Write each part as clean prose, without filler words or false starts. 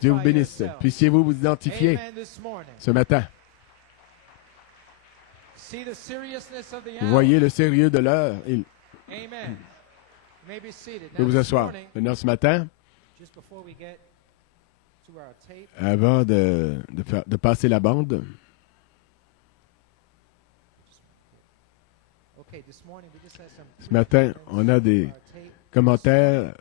Dieu vous bénisse. Puissiez-vous vous identifier ce matin. Vous voyez le sérieux de l'heure. Vous pouvez vous asseoir. Maintenant, ce matin, avant de passer la bande, ce matin, on a des commentaires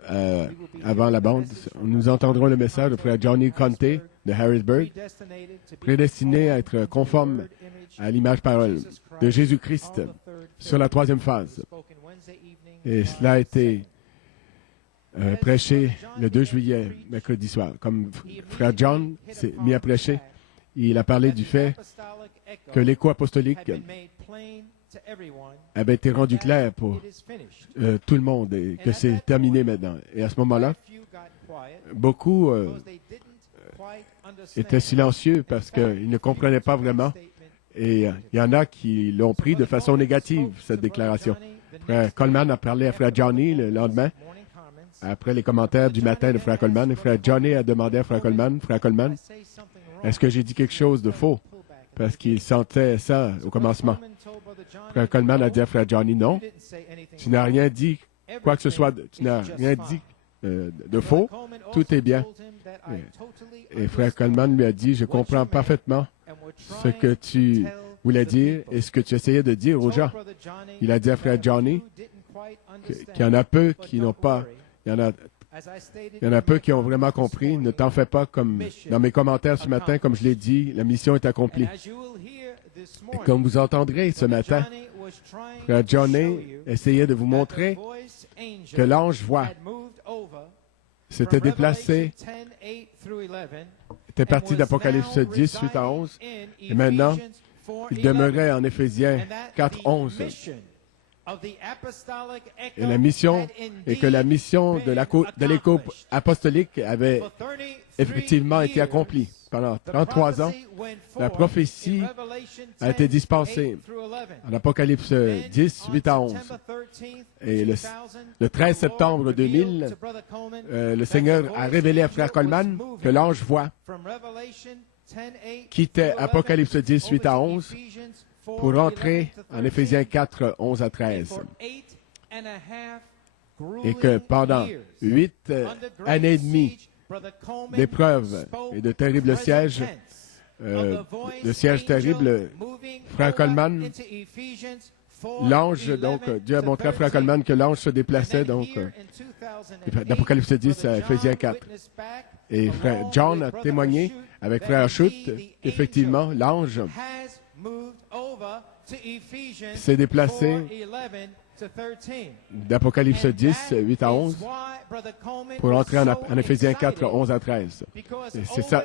avant la bande. Nous entendrons le message de frère Johnny Conte de Harrisburg, prédestiné à être conforme à l'image parole de Jésus-Christ sur la troisième phase. Et cela a été prêché le 2 juillet, mercredi soir. Comme frère John s'est mis à prêcher, il a parlé du fait que l'écho apostolique avait été rendu clair pour tout le monde et que c'est terminé maintenant. Et à ce moment-là, beaucoup étaient silencieux parce qu'ils ne comprenaient pas vraiment. Et il y en a qui l'ont pris de façon négative, cette déclaration. Frère Coleman a parlé à frère Johnny le lendemain, après les commentaires du matin de frère Coleman. Et frère Johnny a demandé à frère Coleman, est-ce que j'ai dit quelque chose de faux? Parce qu'il sentait ça au commencement. Frère Coleman a dit à frère Johnny, non, tu n'as rien dit, quoi que ce soit, tu n'as rien dit de faux, tout est bien. Et frère Coleman lui a dit, je comprends parfaitement ce que tu voulais dire et ce que tu essayais de dire aux gens. Il a dit à frère Johnny qu'il y en a peu qui n'ont pas, il y en a peu qui ont vraiment compris. Ne t'en fais pas, comme dans mes commentaires ce matin, comme je l'ai dit, la mission est accomplie. Et comme vous entendrez ce matin, frère Johnny essayait de vous montrer que l'ange voix s'était déplacé, était parti d'Apocalypse 10, 8 à 11, et maintenant, il demeurait en Éphésiens 4, 11. Et la mission, et que la mission de l'écho apostolique avait effectivement été accomplie. Pendant 33 ans, la prophétie a été dispensée en Apocalypse 10, 8 à 11. Et le 13 septembre 2000, le Seigneur a révélé à frère Coleman que l'ange voix quittait Apocalypse 10, 8 à 11 pour entrer en Éphésiens 4, 11 à 13. Et que pendant 8 années et demie d'épreuves et de terribles sièges, de sièges terribles, frère Coleman, l'ange, donc, Dieu a montré à frère Coleman que l'ange se déplaçait, donc, d'Apocalypse 10 à Éphésiens 4. Et frère John a témoigné avec frère Schutt, effectivement, l'ange s'est déplacé d'Apocalypse 10, 8 à 11, pour entrer en Éphésiens 4, 11 à 13.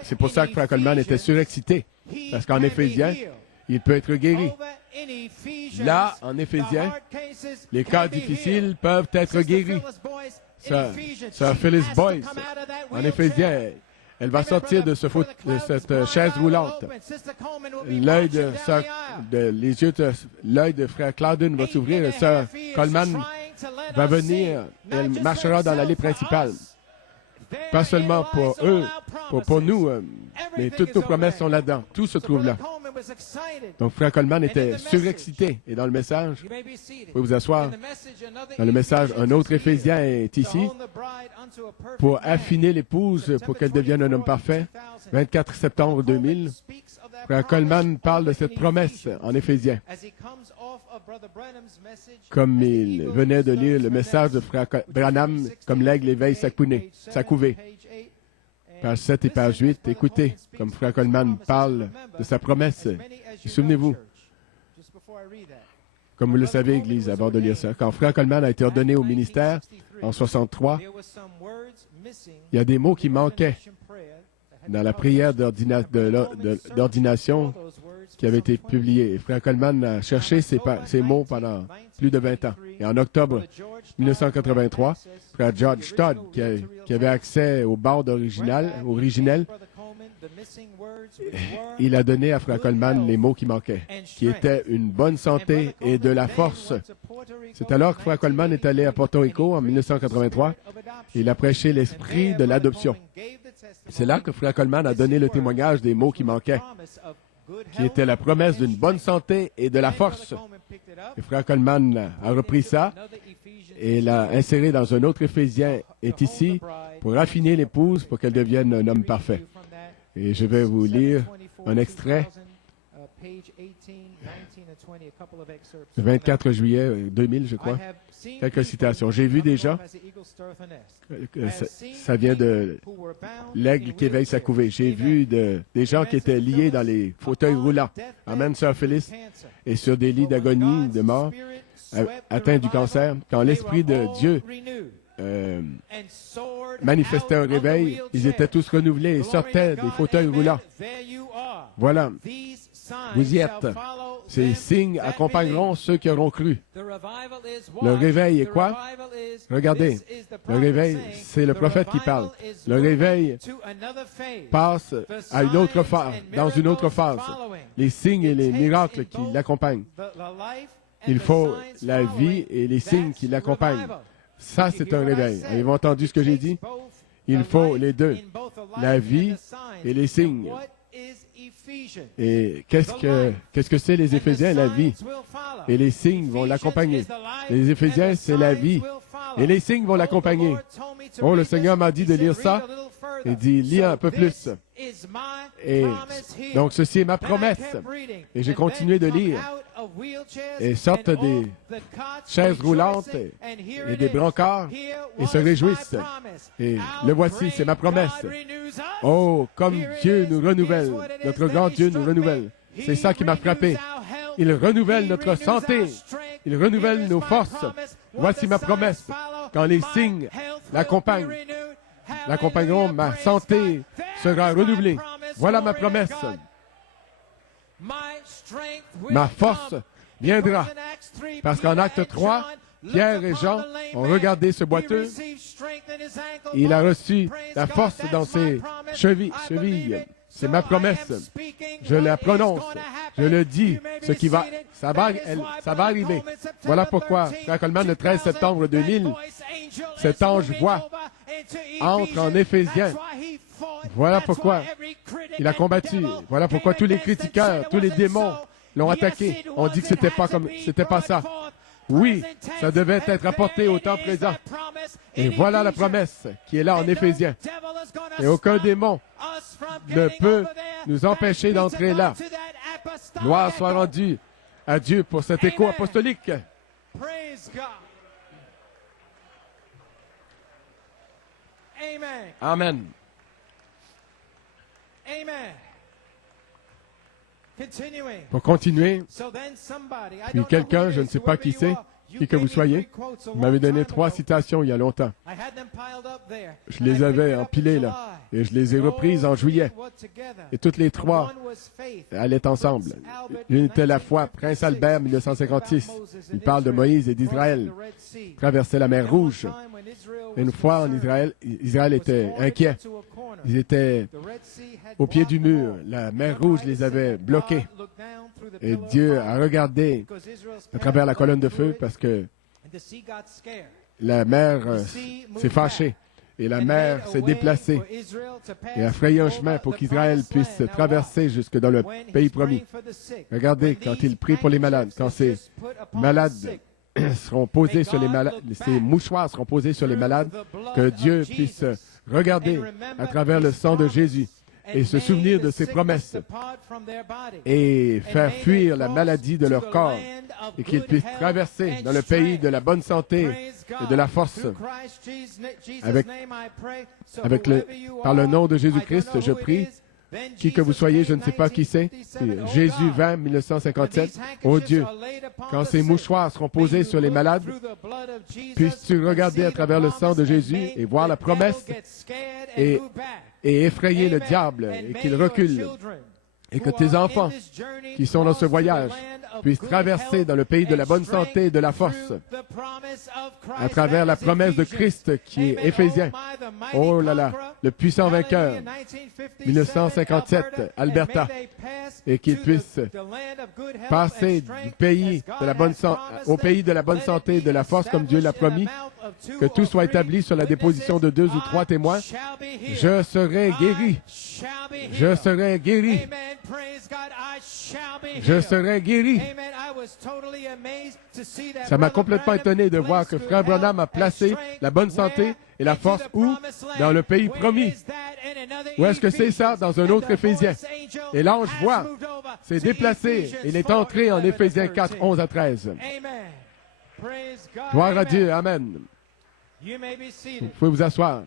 C'est pour ça que frère Coleman était surexcité, parce qu'en Éphésiens, il peut être guéri. Là, en Éphésiens, les cas difficiles peuvent être guéris. Sœur Phyllis Boyce, en Éphésiens, elle va sortir de cette chaise roulante. L'œil de frère Claudine va s'ouvrir et sœur Coleman va venir et elle marchera dans l'allée principale. Pas seulement pour eux, pour nous, mais toutes nos promesses sont là-dedans. Tout se trouve là. Donc, frère Coleman était surexcité. Et dans le message, vous pouvez vous asseoir. Dans le message, un autre Éphésien est ici pour affiner l'épouse pour qu'elle devienne un homme parfait. 24 septembre 2000, frère Coleman parle de cette promesse en Éphésiens. Comme il venait de lire le message de frère Branham, comme l'aigle éveille sa couvée. Page 7 et page 8, écoutez, comme frère Coleman parle de sa promesse. Et souvenez-vous, comme vous le savez, Église, avant de lire ça, quand frère Coleman a été ordonné au ministère en 63, il y a des mots qui manquaient dans la prière d'ordination qui avait été publiée. Et frère Coleman a cherché ces mots pendant plus de 20 ans. Et en octobre 1983, frère George Todd, qui avait accès aux bandes originales, il a donné à frère Coleman les mots qui manquaient, qui étaient une bonne santé et de la force. C'est alors que frère Coleman est allé à Porto Rico en 1983. Il a prêché l'esprit de l'adoption. C'est là que Frère Coleman a donné le témoignage des mots qui manquaient, qui était la promesse d'une bonne santé et de la force. Et Frère Coleman a repris ça et l'a inséré dans un autre Éphésien, est ici pour affiner l'épouse pour qu'elle devienne un homme parfait. Et je vais vous lire un extrait. Le 24 juillet 2000, je crois. Quelques citations. J'ai vu déjà, ça vient de l'aigle qui éveille sa couvée. J'ai vu des gens qui étaient liés dans les fauteuils roulants. Amen, Sœur Phyllis. Et sur des lits d'agonie, de mort, atteints du cancer. Quand l'Esprit de Dieu manifestait un réveil, ils étaient tous renouvelés et sortaient des fauteuils roulants. Voilà. Vous y êtes. Ces signes accompagneront ceux qui auront cru. Le réveil est quoi? Regardez, le réveil, c'est le prophète qui parle. Le réveil passe à une autre phase, dans une autre phase. Les signes et les miracles qui l'accompagnent. Il faut la vie et les signes qui l'accompagnent. Ça, c'est un réveil. Avez-vous entendu ce que j'ai dit? Il faut les deux, la vie et les signes. Et qu'est-ce que c'est les Éphésiens? La vie. Et les signes vont l'accompagner. Les Éphésiens, c'est la vie. Et les signes vont l'accompagner. Oh, le Seigneur m'a dit de lire ça. Il dit, lis un peu plus. Et donc, ceci est ma promesse. Et j'ai continué de lire. Et sortent des chaises roulantes et des brancards et se réjouissent. Et le voici, c'est ma promesse. Oh, comme Dieu nous renouvelle, notre grand Dieu nous renouvelle. C'est ça qui m'a frappé. Il renouvelle notre santé. Il renouvelle nos forces. Voici ma promesse. Quand les signes l'accompagneront, ma santé sera renouvelée. Voilà ma promesse. Ma force viendra. Parce qu'en Acte 3, Pierre et Jean ont regardé ce boiteux. Il a reçu la force dans ses chevilles. C'est ma promesse. Je la prononce. Je le dis. Ça va arriver. Voilà pourquoi, Frère Coleman, le 13 septembre 2000, cet ange voit entre en Éphésiens. Voilà pourquoi il a combattu. Voilà pourquoi tous les critiqueurs, tous les démons l'ont attaqué. On dit que c'était pas ça. Oui, ça devait être apporté au temps présent. Et voilà la promesse qui est là en Éphésiens. Et aucun démon ne peut nous empêcher d'entrer là. Gloire soit rendue à Dieu pour cet écho apostolique. Amen. Pour continuer, puis quelqu'un, je ne sais pas qui c'est, qui que vous soyez, m'avait donné 3 citations il y a longtemps. Je les avais empilées là, et je les ai reprises en juillet. Et toutes les 3 allaient ensemble. L'une était la foi, Prince Albert, 1956. Il parle de Moïse et d'Israël. Traverser la mer Rouge. Une fois en Israël, Israël était inquiet. Ils étaient au pied du mur. La mer Rouge les avait bloqués. Et Dieu a regardé à travers la colonne de feu parce que la mer s'est fâchée. Et la mer s'est déplacée et a frayé un chemin pour qu'Israël puisse traverser jusque dans le pays promis. Regardez, quand il prie pour les malades, quand ces malades seront posés sur les malades, ces mouchoirs seront posés sur les malades, que Dieu puisse regarder à travers le sang de Jésus et se souvenir de ses promesses et faire fuir la maladie de leur corps et qu'ils puissent traverser dans le pays de la bonne santé et de la force. Par le nom de Jésus-Christ, je prie. Qui que vous soyez, je ne sais pas qui c'est. Jésus 20, 1957. Oh Dieu, quand ces mouchoirs seront posés sur les malades, puisses-tu regarder à travers le sang de Jésus et voir la promesse et effrayer le diable et qu'il recule. Et que tes enfants qui sont dans ce voyage puissent traverser dans le pays de la bonne santé et de la force à travers la promesse de Christ qui est Éphésiens. Oh là là, le puissant vainqueur, 1957, Alberta, et qu'ils puissent passer du pays de la bonne au pays de la bonne santé et de la force comme Dieu l'a promis, que tout soit établi sur la déposition de 2 ou 3 témoins. Je serai guéri. Je serai guéri. Je serai guéri. Ça m'a complètement étonné de voir que Frère Branham a placé la bonne santé et la force où? Dans le pays promis. Où est-ce que c'est ça? Dans un autre Éphésien. Et l'ange voit, s'est déplacé. Il est entré en Éphésiens 4, 11 à 13. Gloire à Dieu. Amen. Vous pouvez vous asseoir.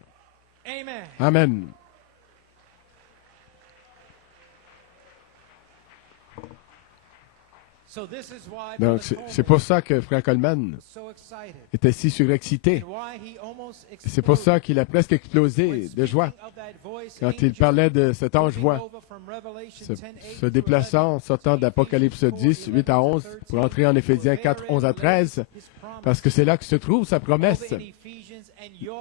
Amen. Donc, c'est pour ça que Frère Coleman était si surexcité. C'est pour ça qu'il a presque explosé de joie quand il parlait de cet ange-voix se déplaçant, sortant d'Apocalypse 10, 8 à 11, pour entrer en Éphésiens 4, 11 à 13, parce que c'est là que se trouve sa promesse.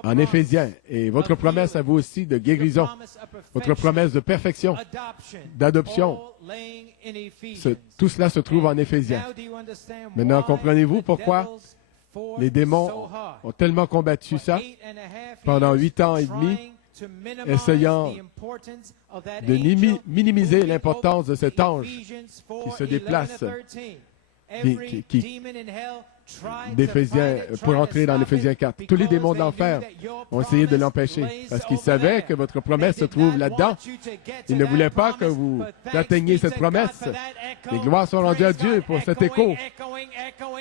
En Éphésiens, et votre promesse à vous aussi de guérison, votre promesse de perfection, d'adoption, tout cela se trouve en Éphésiens. Maintenant, comprenez-vous pourquoi les démons ont tellement combattu ça pendant 8 ans et demi, essayant de minimiser l'importance de cet ange qui se déplace, d'Éphésiens, pour entrer dans l'Éphésiens 4. Tous les démons de l'enfer ont essayé de l'empêcher parce qu'ils savaient que votre promesse se trouve là-dedans. Ils ne voulaient pas que vous atteigniez cette promesse. Les gloires sont rendues à Dieu pour cet écho.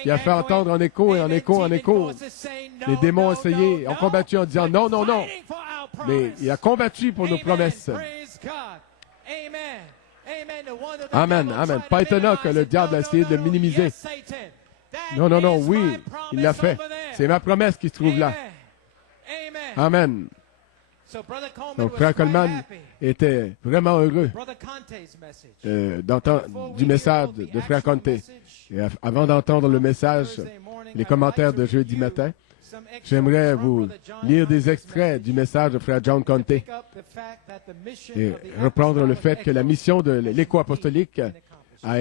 Il a fait entendre en écho et en écho, en écho. Les démons ont essayé, ont combattu en disant non, non, non. Mais il a combattu pour nos promesses. Amen, amen. Pas étonnant que le diable a essayé de minimiser. Non, non, non, oui, il l'a fait. C'est ma promesse qui se trouve là. Amen. Donc, Frère Coleman était vraiment heureux d'entendre du message de Frère Conte. Et avant d'entendre le message, les commentaires de jeudi matin, j'aimerais vous lire des extraits du message de Frère John Conte et reprendre le fait que la mission de l'écho apostolique a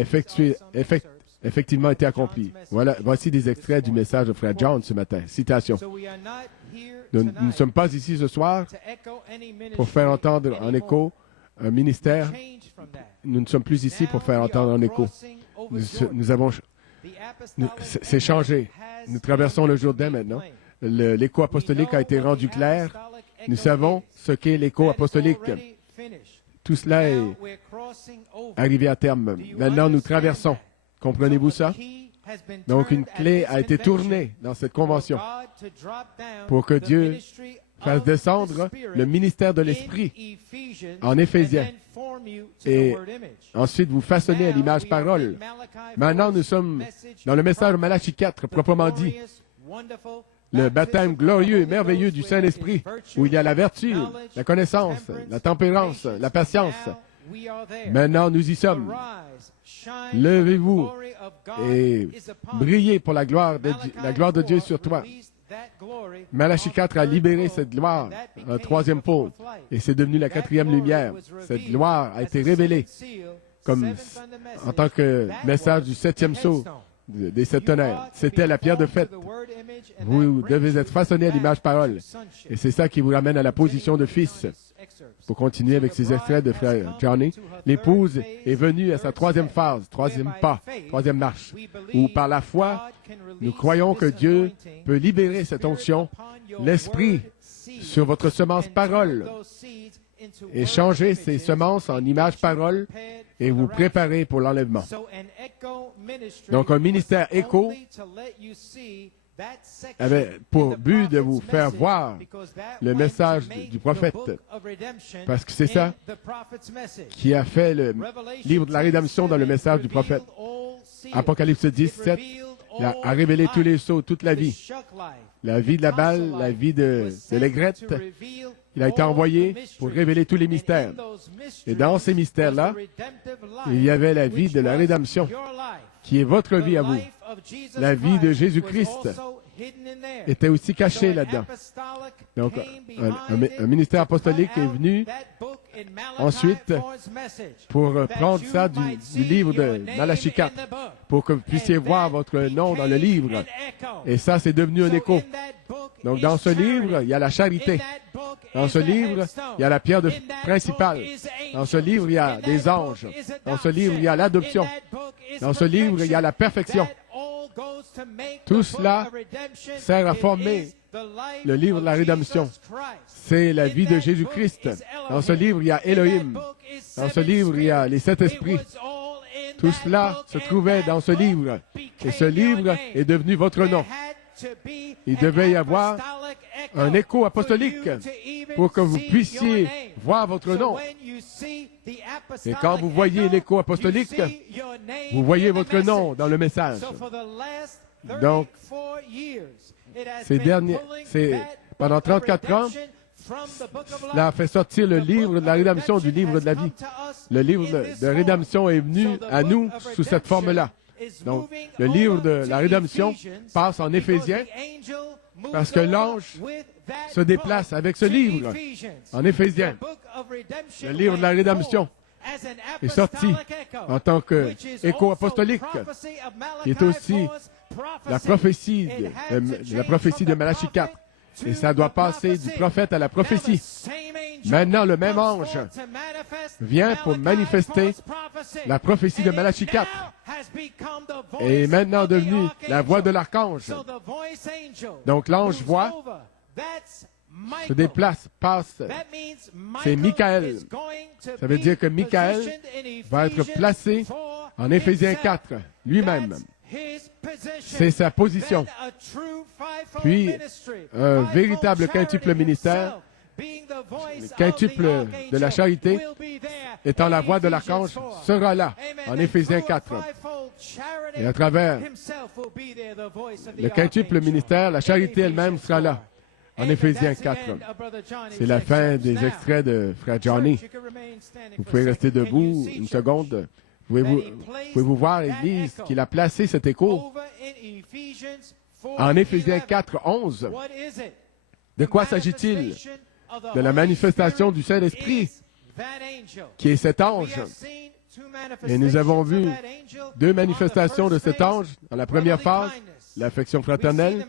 effectivement été accomplie. Voilà, voici des extraits du message de Frère John ce matin. Citation. Nous ne sommes pas ici ce soir pour faire entendre en écho un ministère. Nous ne sommes plus ici pour faire entendre en écho. C'est changé. Nous traversons le Jourdain maintenant. L'écho apostolique a été rendu clair. Nous savons ce qu'est l'écho apostolique. Tout cela est arrivé à terme. Maintenant, nous traversons. Comprenez-vous ça? Donc, une clé a été tournée dans cette convention pour que Dieu fasse descendre le ministère de l'Esprit en Éphésiens et ensuite vous façonner à l'image parole. Maintenant, nous sommes dans le message de Malachie 4, proprement dit. Le baptême glorieux et merveilleux du Saint-Esprit, où il y a la vertu, la connaissance, la tempérance, la patience. Maintenant, nous y sommes. Levez-vous et brillez pour la gloire de Dieu sur toi. Malachie 4 a libéré cette gloire, un troisième pôle, et c'est devenu la quatrième lumière. Cette gloire a été révélée comme en tant que message du septième sceau des sept tonnerres. C'était la pierre de fête. Vous devez être façonné à l'image parole. Et c'est ça qui vous ramène à la position de fils. Pour continuer avec ces extraits de Frère Johnny, l'épouse est venue à sa troisième phase, troisième pas, troisième marche, où par la foi, nous croyons que Dieu peut libérer cette onction, l'esprit, sur votre semence parole, et changer ces semences en image parole, et vous préparer pour l'enlèvement. Donc, un ministère écho avait pour but de vous faire voir le message du prophète, parce que c'est ça qui a fait le livre de la rédemption dans le message du prophète. Apocalypse 17 Il a révélé tous les sceaux, toute la vie. La vie de la balle, la vie de l'aigrette. Il a été envoyé pour révéler tous les mystères. Et dans ces mystères-là, il y avait la vie de la rédemption, qui est votre vie à vous. La vie de Jésus-Christ était aussi cachée là-dedans. Donc, un ministère apostolique est venu ensuite pour prendre ça du livre de Malachie 4, pour que vous puissiez voir votre nom dans le livre. Et ça, c'est devenu un écho. Donc, dans ce livre, il y a la charité. Dans ce livre, il y a la pierre principale. Dans ce livre, il y a des anges. Dans ce livre, il y a l'adoption. Dans ce livre, il y a la perfection. Tout cela sert à former le livre de la rédemption. C'est la vie de Jésus-Christ. Dans ce livre, il y a Elohim. Dans ce livre, il y a les sept esprits. Tout cela se trouvait dans ce livre. Et ce livre est devenu votre nom. Il devait y avoir un écho apostolique pour que vous puissiez voir votre nom. Et quand vous voyez l'écho apostolique, vous voyez votre nom dans le message. Donc, pendant 34 ans, cela a fait sortir le livre de la rédemption du livre de la vie. Le livre de rédemption est venu à nous sous cette forme-là. Donc, le livre de la rédemption passe en Éphésiens parce que l'ange se déplace avec ce livre en Éphésiens. Le livre de la rédemption est sorti en tant qu'écho apostolique, qui est aussi la prophétie de Malachie 4. Et ça doit passer du prophète à la prophétie. Maintenant, le même ange vient pour manifester la prophétie de Malachie 4 et est maintenant devenu la voix de l'archange. Donc l'ange voit, se déplace, passe. C'est Michael. Ça veut dire que Michael va être placé en Éphésiens 4 lui-même. C'est sa position. Puis, un véritable quintuple ministère, le quintuple de la charité, étant la voix de l'archange, sera là, en Éphésiens 4. Et à travers le quintuple ministère, la charité elle-même sera là, en Éphésiens 4. C'est la fin des extraits de Frère Johnny. Vous pouvez rester debout une seconde. Pouvez-vous voir l'Église qu'il a placé cet écho en Éphésiens 4, 11. De quoi s'agit-il? De la manifestation du Saint-Esprit, qui est cet ange. Et nous avons vu deux manifestations de cet ange. Dans la première phase, l'affection fraternelle.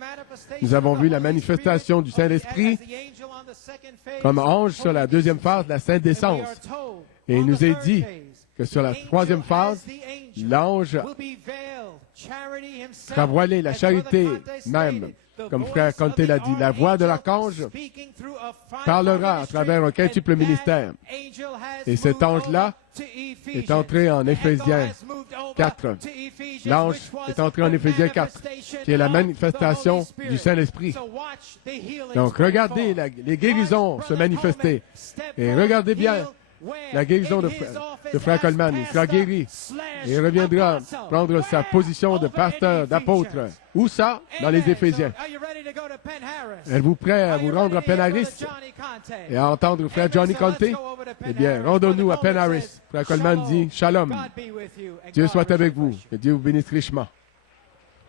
Nous avons vu la manifestation du Saint-Esprit comme ange sur la deuxième phase, la Sainte Descence. Et il nous est dit que sur la troisième phase, l'ange sera voilé, la charité même, comme Frère Conte l'a dit. La voix de l'archange parlera à travers un quintuple ministère. Et cet ange-là est entré en Éphésiens 4. L'ange est entré en Éphésiens 4, qui est la manifestation du Saint-Esprit. Donc, regardez les guérisons se manifester. Et regardez bien la guérison de Frère Coleman. Il sera guéri et il reviendra prendre sa position de pasteur, d'apôtre. Où ça? Dans les Éphésiens. Êtes-vous prêt à vous rendre à Penn-Harris et à entendre Frère Johnny Conte? Eh bien, rendons-nous à Penn-Harris. Frère Coleman dit, Shalom. Dieu soit avec vous. Que Dieu vous bénisse richement.